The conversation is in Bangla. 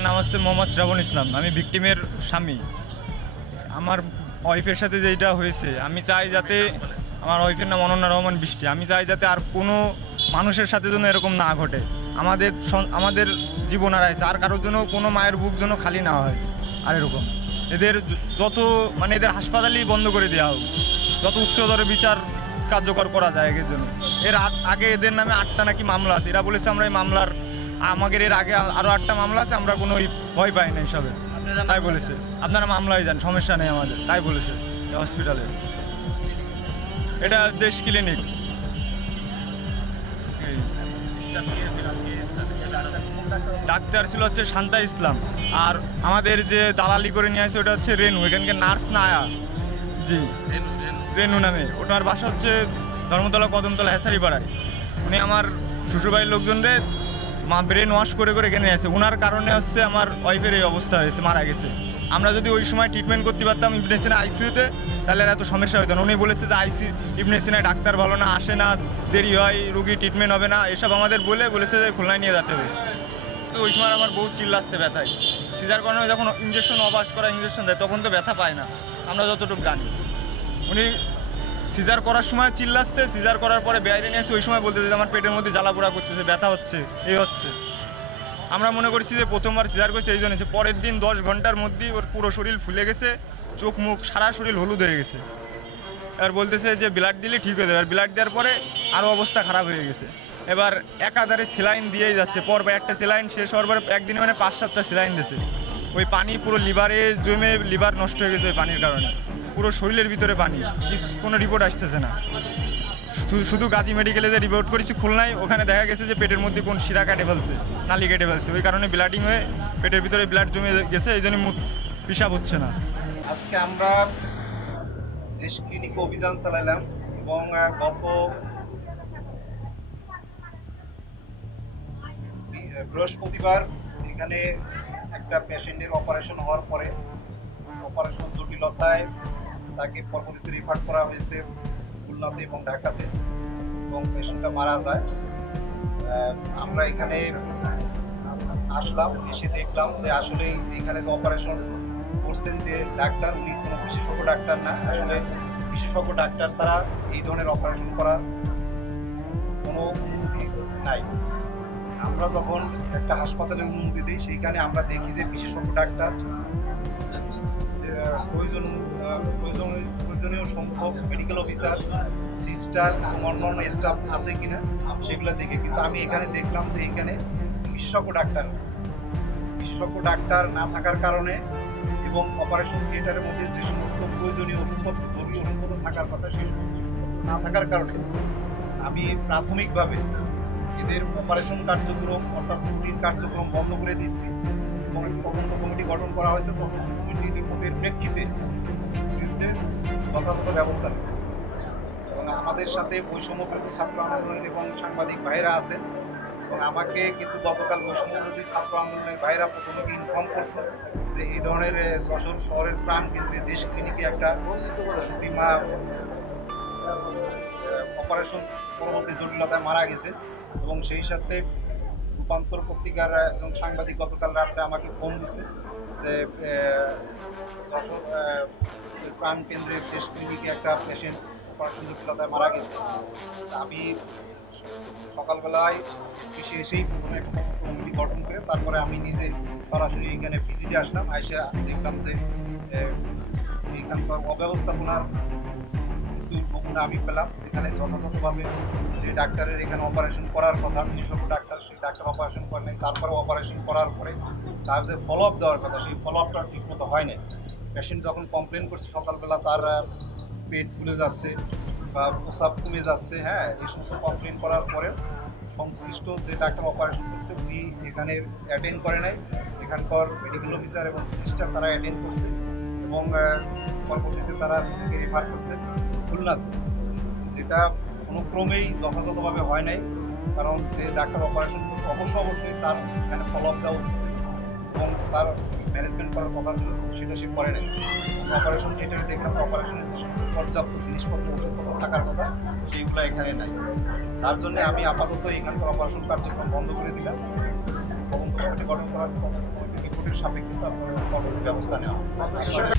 আমার নাম হচ্ছে মোহাম্মদ শ্রাবণ ইসলাম। আমি ভিকটিমের স্বামী। আমার ওয়াইফের সাথে যেটা হয়েছে, আমি চাই যাতে, আমার ওয়াইফের নাম অনন্যা রহমান বৃষ্টি, আমি চাই যাতে আর কোনো মানুষের সাথে যেন এরকম না ঘটে। আমাদের জীবন আর আছে, আর কারোর জন্য কোনো মায়ের বুক যেন খালি না হয়। আর এরকম এদের যত এদের হাসপাতালই বন্ধ করে দেওয়া হোক, যত উচ্চতর বিচার কার্যকর করা যায় এর জন্য। এর আগে এদের নামে 8টা নাকি মামলা আছে। এরা বলেছে আমরা এই মামলার, আমাদের এর আগে আরও 8টা মামলা আছে, আমরা কোনো ভয় পাই না এসবের। তাই বলেছে আপনারা মামলায় যান, সমস্যা নেই আমাদের, তাই বলেছে হসপিটালে। এটা দেশ ক্লিনিক। ডাক্তার ছিল হচ্ছে শান্তা ইসলাম, আর আমাদের যে দালালি করে নিয়ে আসে ওটা হচ্ছে রেনু, এখানকার নার্স না আয়া। জি, রেনু নামে। ওটার বাসা হচ্ছে ধর্মতলা কদমতলা হেসারি পাড়ায়। উনি আমার শ্বশুরবাড়ির লোকজনরে ব্রেন ওয়াশ করে করে এখানে আছে। ওনার কারণে হচ্ছে আমার ওয়াইফের এই অবস্থা হয়েছে, মারা গেছে। আমরা যদি ওই সময় ট্রিটমেন্ট করতে পারতাম ইবনে সিনা আইসিইউতে, তাহলে এত সমস্যা হতো না। উনি বলেছে যে ইবনে সিনায় ডাক্তার ভালো না, আসে না, দেরি হয়, রুগী ট্রিটমেন্ট হবে না, এসব আমাদের বলেছে যে খুলনায় নিয়ে যেতে হবে। তো ওই সময় আমার বহুত চিল্লাচ্ছে ব্যথায়। সিজার করানো যখন ইঞ্জেকশন অবাস করা ইঞ্জেকশন দেয় তখন তো ব্যথা পায় না, আমরা যতটুকু জানি। উনি সিজার করার সময় চিল্লাচ্ছে, সিজার করার পরে বাইরে নিয়ে আসে, ওই সময় বলতেছে যে আমার পেটের মধ্যে জ্বালা পোড়া করতেছে, ব্যথা হচ্ছে, এই হচ্ছে। আমরা মনে করছি যে প্রথমবার সিজার করছে এই জন্য। পরের দিন 10 ঘন্টার মধ্যেই ওর পুরো শরীর ফুলে গেছে, চোখ মুখ সারা শরীর হলুদ হয়ে গেছে। এবার বলতেছে যে ব্লাড দিলে ঠিক হয়ে যাবে। আর ব্লাড দেওয়ার পরে আরও অবস্থা খারাপ হয়ে গেছে। এবার একাধারে সেলাইন দিয়েই যাচ্ছে, পরপর একটা সেলাইন শেষ হওয়ার পরে একদিনে 5-7টা সেলাইন দিয়েছে। ওই পানি পুরো লিভারে জমে লিভার নষ্ট হয়ে গেছে ওই পানির কারণে। পুরো শরীরের ভিতরে পানি, কোনো রিপোর্ট আসতেছে না। শুধু গাজী মেডিকেলে যে রিপোর্ট করেছি খুলনায়, ওখানে দেখা গেছে যে পেটের মধ্যে কোন শিরা কেটে ফেলছে, নালি কেটে ফেলছে। ওই কারণে ব্লাডিং হয়ে পেটের ভিতরে ব্লাড জমে গেছে, এই জন্য পেশাব হচ্ছে না। আজকে আমরা দেশ ক্লিনিক অভিযান চালাইলাম এবং গত বৃহস্পতিবার এখানে একটা পেশেন্টের অপারেশন হওয়ার পরে অপারেশন জটিলতায় তাকে পরবর্তীতে রিফার করা হয়েছে খুলনাতে এবং ঢাকাতে, এবং পেশেন্টটা মারা যায়। আমরা এখানে আসলাম, এসে দেখলাম যে আসলে এখানে যে অপারেশন করছেন যে ডাক্তার, উনি কোনো বিশেষজ্ঞ ডাক্তার না। আসলে বিশেষজ্ঞ ডাক্তার ছাড়া এই ধরনের অপারেশন করার কোনো অনুমতি নাই। আমরা যখন একটা হাসপাতালের অনুমতি দিই, সেইখানে আমরা দেখি যে বিশেষজ্ঞ ডাক্তার প্রয়োজনীয় সংখ্যক মেডিকেল অফিসার, সিস্টার এবং অন্যান্য স্টাফ আছে কিনা সেগুলো দেখে। কিন্তু আমি এখানে দেখলাম যে এখানে বিশেষজ্ঞ ডাক্তার না থাকার কারণে এবং অপারেশন থিয়েটারের মধ্যে যে সমস্ত প্রয়োজনীয় ওষুধপত্র, জরুরি ওষুধপত্র থাকার কথা, সেই সমস্ত না থাকার কারণে আমি প্রাথমিকভাবে এদের অপারেশন কার্যক্রম অর্থাৎ রুটিন কার্যক্রম বন্ধ করে দিচ্ছি এবং একটি তদন্ত কমিটি গঠন করা হয়েছে। তদন্ত কমিটির রিপোর্টের প্রেক্ষিতে বিরুদ্ধে যথাযথ ব্যবস্থা নেব। এবং আমাদের সাথে বৈষম্য বিরোধী ছাত্র আন্দোলনের এবং সাংবাদিক ভাইরা আছেন, এবং আমাকে কিন্তু গতকাল বৈষম্য বিরোধী ছাত্র আন্দোলনের ভাইরা প্রথমে ইনফর্ম করছে যে এই ধরনের যশোর শহরের প্রাণ কেন্দ্রে দেশ ক্লিনিকে একটা প্রসূতি মা অপারেশন পরবর্তী জটিলতায় মারা গেছে। এবং সেই সাথে রূপান্তর পত্রিকার একজন সাংবাদিক গতকাল রাত্রে আমাকে ফোন দিছে যে যশোর প্রাণ কেন্দ্রের দেশ ক্লিনিকে একটা পেশেন্ট অপারেশন জটিলতায় মারা গেছে। আমি সকালবেলায় এসেই প্রথমে একটা তদন্ত কমিটি গঠন করে তারপরে আমি নিজে সরাসরি এখানে ভিজিটে আসলাম। এসে দেখলাম যে এইখানকার অব্যবস্থাপনার কিছু নমুনা আমি পেলাম, যেখানে যথাযথভাবে যে ডাক্তারের এখানে অপারেশন করার কথা, বিশেষজ্ঞ ডাক্তার, সেই ডাক্তার অপারেশন করেন। তারপরে অপারেশন করার পরে তার যে ফলো আপ দেওয়ার কথা, সেই ফলো আপটা ঠিকমতো হয় না। পেশেন্ট যখন কমপ্লেন করছে সকালবেলা তার পেট ফুলে যাচ্ছে বা প্রস্রাব কমে যাচ্ছে, হ্যাঁ, এই সমস্ত কমপ্লেন করার পরে সংশ্লিষ্ট যে ডাক্তার অপারেশন করছে উনি এখানে অ্যাটেন্ড করে নাই। এখানকার মেডিকেল অফিসার এবং সিস্টার তারা অ্যাটেন্ড করছে এবং পরবর্তীতে তারা রেফার করছে খুলনাতে, যেটা কোনো ক্রমেই যথাযথভাবে হয় নাই। কারণ যে ডাক্তার অপারেশন করছে অবশ্যই তার এখানে ফলো আপ দেওয়া উচিত এবং তার ম্যানেজমেন্ট করার কথা ছিল, সেটা সে করে নাই। অপারেশন থিয়েটারে দেখলাম অপারেশনের যে সমস্ত পর্যাপ্ত জিনিসপত্র, ওষুধপত্র থাকার কথা, সেইগুলো এখানে নাই। তার জন্য আমি আপাতত এখানকার অপারেশন কার্যক্রম বন্ধ করে দিলাম। তদন্ত কমিটি গঠন করা হয়েছে, তদন্ত কমিটি তদন্তের সাপেক্ষে তারপরে পরবর্তী ব্যবস্থা নেওয়া হবে।